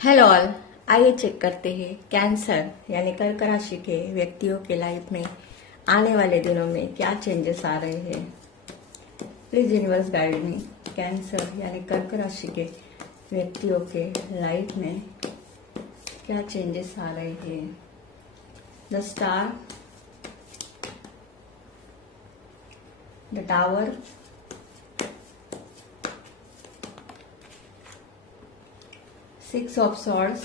Hello all. आइए check करते हैं कैंसर यानी कर्क राशि के व्यक्तियों के लाइफ में आने वाले दिनों में क्या चेंजेस आ रहे हैं। Please universe guide me. Cancer यानी कर्क राशि के व्यक्तियों के लाइफ में क्या चेंजेस आ रहे हैं। The star, the tower, Six of Swords,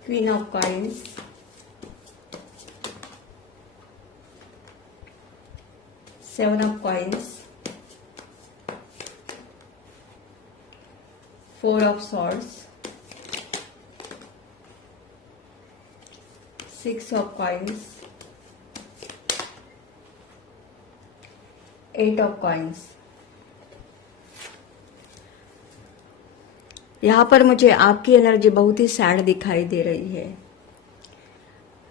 Queen of Coins, Seven of Coins, Four of Swords, Six of Coins, Eight of Coins। यहाँ पर मुझे आपकी एनर्जी बहुत ही सैड दिखाई दे रही है।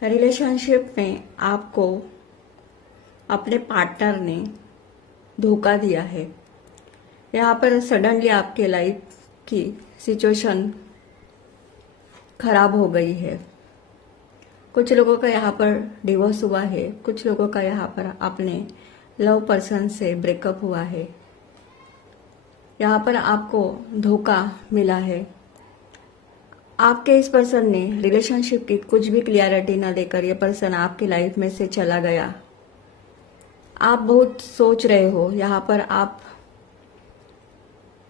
रिलेशनशिप में आपको अपने पार्टनर ने धोखा दिया है। यहाँ पर सडनली आपके लाइफ की सिचुएशन खराब हो गई है। कुछ लोगों का यहाँ पर डिवोर्स हुआ है, कुछ लोगों का यहाँ पर अपने लव पर्सन से ब्रेकअप हुआ है। यहाँ पर आपको धोखा मिला है। आपके इस पर्सन ने रिलेशनशिप की कुछ भी क्लियरिटी न देकर यह पर्सन आपकी लाइफ में से चला गया। आप बहुत सोच रहे हो, यहाँ पर आप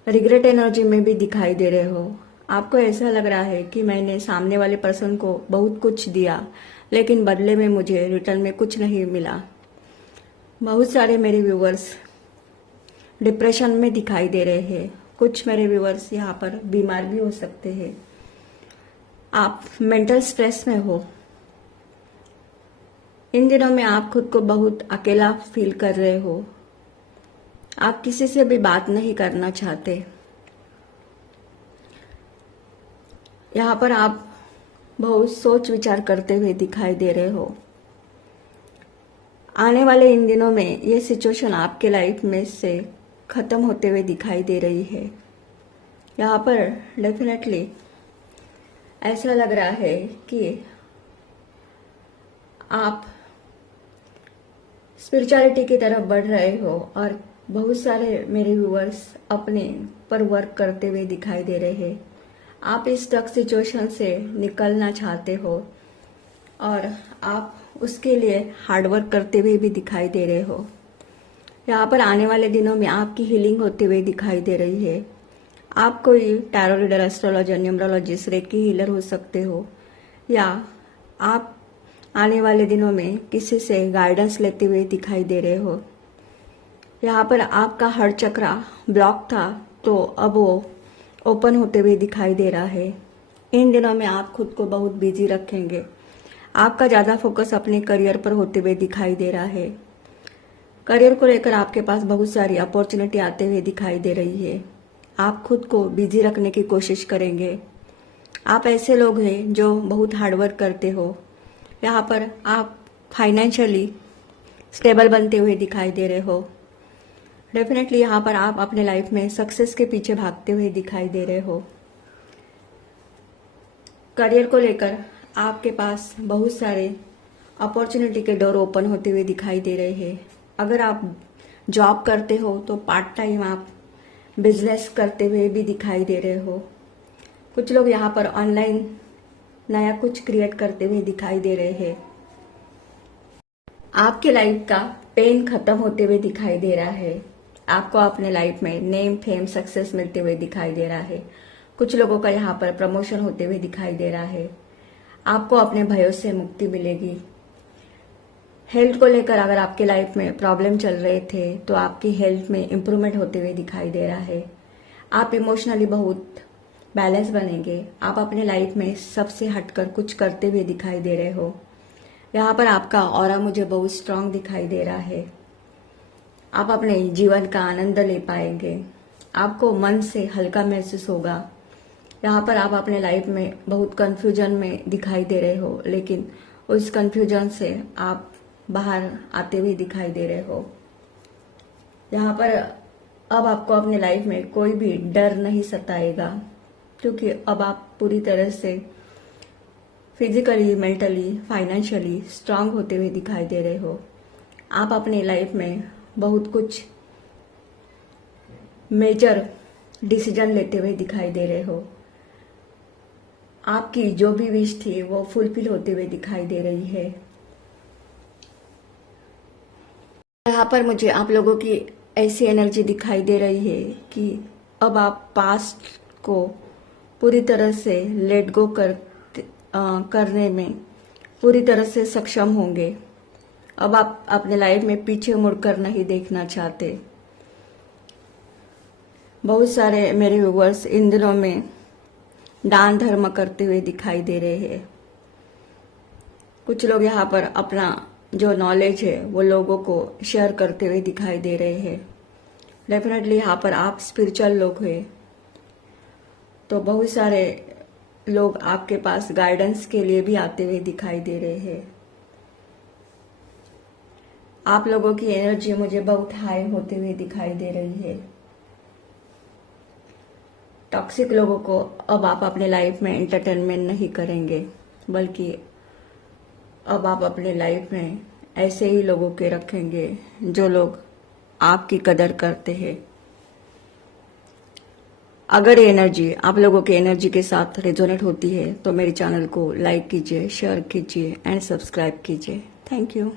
रिग्रेट एनर्जी में भी दिखाई दे रहे हो। आपको ऐसा लग रहा है कि मैंने सामने वाले पर्सन को बहुत कुछ दिया लेकिन बदले में मुझे रिटर्न में कुछ नहीं मिला। बहुत सारे मेरे व्यूवर्स डिप्रेशन में दिखाई दे रहे हैं। कुछ मेरे व्यूवर्स यहाँ पर बीमार भी हो सकते हैं। आप मेंटल स्ट्रेस में हो। इन दिनों में आप खुद को बहुत अकेला फील कर रहे हो। आप किसी से भी बात नहीं करना चाहते। यहाँ पर आप बहुत सोच विचार करते हुए दिखाई दे रहे हो। आने वाले इन दिनों में ये सिचुएशन आपके लाइफ में से खत्म होते हुए दिखाई दे रही है। यहाँ पर डेफिनेटली ऐसा लग रहा है कि आप स्पिरिचुअलिटी की तरफ बढ़ रहे हो और बहुत सारे मेरे व्यूअर्स अपने पर वर्क करते हुए दिखाई दे रहे हैं। आप इस टफ सिचुएशन से निकलना चाहते हो और आप उसके लिए हार्डवर्क करते हुए भी दिखाई दे रहे हो। यहाँ पर आने वाले दिनों में आपकी हीलिंग होते हुए दिखाई दे रही है। आप कोई tarot reader, astrologer, numerologist, recce healer हो सकते हो या आप आने वाले दिनों में किसी से गाइडेंस लेते हुए दिखाई दे रहे हो। यहाँ पर आपका हर चक्रा ब्लॉक था तो अब वो ओपन होते हुए दिखाई दे रहा है। इन दिनों में आप खुद को बहुत बिजी रखेंगे। आपका ज़्यादा फोकस अपने करियर पर होते हुए दिखाई दे रहा है। करियर को लेकर आपके पास बहुत सारी अपॉर्चुनिटी आते हुए दिखाई दे रही है। आप खुद को बिजी रखने की कोशिश करेंगे। आप ऐसे लोग हैं जो बहुत हार्डवर्क करते हो। यहाँ पर आप फाइनेंशियली स्टेबल बनते हुए दिखाई दे रहे हो। डेफिनेटली यहाँ पर आप अपने लाइफ में सक्सेस के पीछे भागते हुए दिखाई दे रहे हो। करियर को लेकर आपके पास बहुत सारे अपॉर्चुनिटी के डोर ओपन होते हुए दिखाई दे रहे हैं। अगर आप जॉब करते हो तो पार्ट टाइम आप बिजनेस करते हुए भी दिखाई दे रहे हो। कुछ लोग यहाँ पर ऑनलाइन नया कुछ क्रिएट करते हुए दिखाई दे रहे हैं। आपके लाइफ का पेन खत्म होते हुए दिखाई दे रहा है। आपको अपने लाइफ में नेम, फेम, सक्सेस मिलते हुए दिखाई दे रहा है। कुछ लोगों का यहाँ पर प्रमोशन होते हुए दिखाई दे रहा है। आपको अपने भयों से मुक्ति मिलेगी। हेल्थ को लेकर अगर आपके लाइफ में प्रॉब्लम चल रहे थे तो आपकी हेल्थ में इम्प्रूवमेंट होते हुए दिखाई दे रहा है। आप इमोशनली बहुत बैलेंस बनेंगे। आप अपने लाइफ में सबसे हटकर कुछ करते हुए दिखाई दे रहे हो। यहाँ पर आपका ऑरा मुझे बहुत स्ट्रांग दिखाई दे रहा है। आप अपने जीवन का आनंद ले पाएंगे। आपको मन से हल्का महसूस होगा। यहाँ पर आप अपने लाइफ में बहुत कंफ्यूजन में दिखाई दे रहे हो लेकिन उस कंफ्यूजन से आप बाहर आते हुए दिखाई दे रहे हो। यहाँ पर अब आपको अपने लाइफ में कोई भी डर नहीं सताएगा, क्योंकि अब आप पूरी तरह से फिजिकली, मेंटली, फाइनेंशियली स्ट्रांग होते हुए दिखाई दे रहे हो। आप अपनी लाइफ में बहुत कुछ मेजर डिसीजन लेते हुए दिखाई दे रहे हो। आपकी जो भी विश थी वो फुलफिल होते हुए दिखाई दे रही है। यहाँ पर मुझे आप लोगों की ऐसी एनर्जी दिखाई दे रही है कि अब आप पास्ट को पूरी तरह से लेट गो करने में पूरी तरह से सक्षम होंगे। अब आप अपने लाइफ में पीछे मुड़कर नहीं देखना चाहते। बहुत सारे मेरे व्यूअर्स इन दिनों में दान धर्म करते हुए दिखाई दे रहे हैं। कुछ लोग यहाँ पर अपना जो नॉलेज है वो लोगों को शेयर करते हुए दिखाई दे रहे हैं। डेफिनेटली यहाँ पर आप स्पिरिचुअल लोग हैं, तो बहुत सारे लोग आपके पास गाइडेंस के लिए भी आते हुए दिखाई दे रहे हैं। आप लोगों की एनर्जी मुझे बहुत हाई होते हुए दिखाई दे रही है। टॉक्सिक लोगों को अब आप अपने लाइफ में एंटरटेनमेंट नहीं करेंगे, बल्कि अब आप अपने लाइफ में ऐसे ही लोगों के रखेंगे जो लोग आपकी कदर करते हैं। अगर ये एनर्जी आप लोगों के एनर्जी के साथ रेजोनेट होती है तो मेरे चैनल को लाइक कीजिए, शेयर कीजिए एंड सब्सक्राइब कीजिए। Thank you.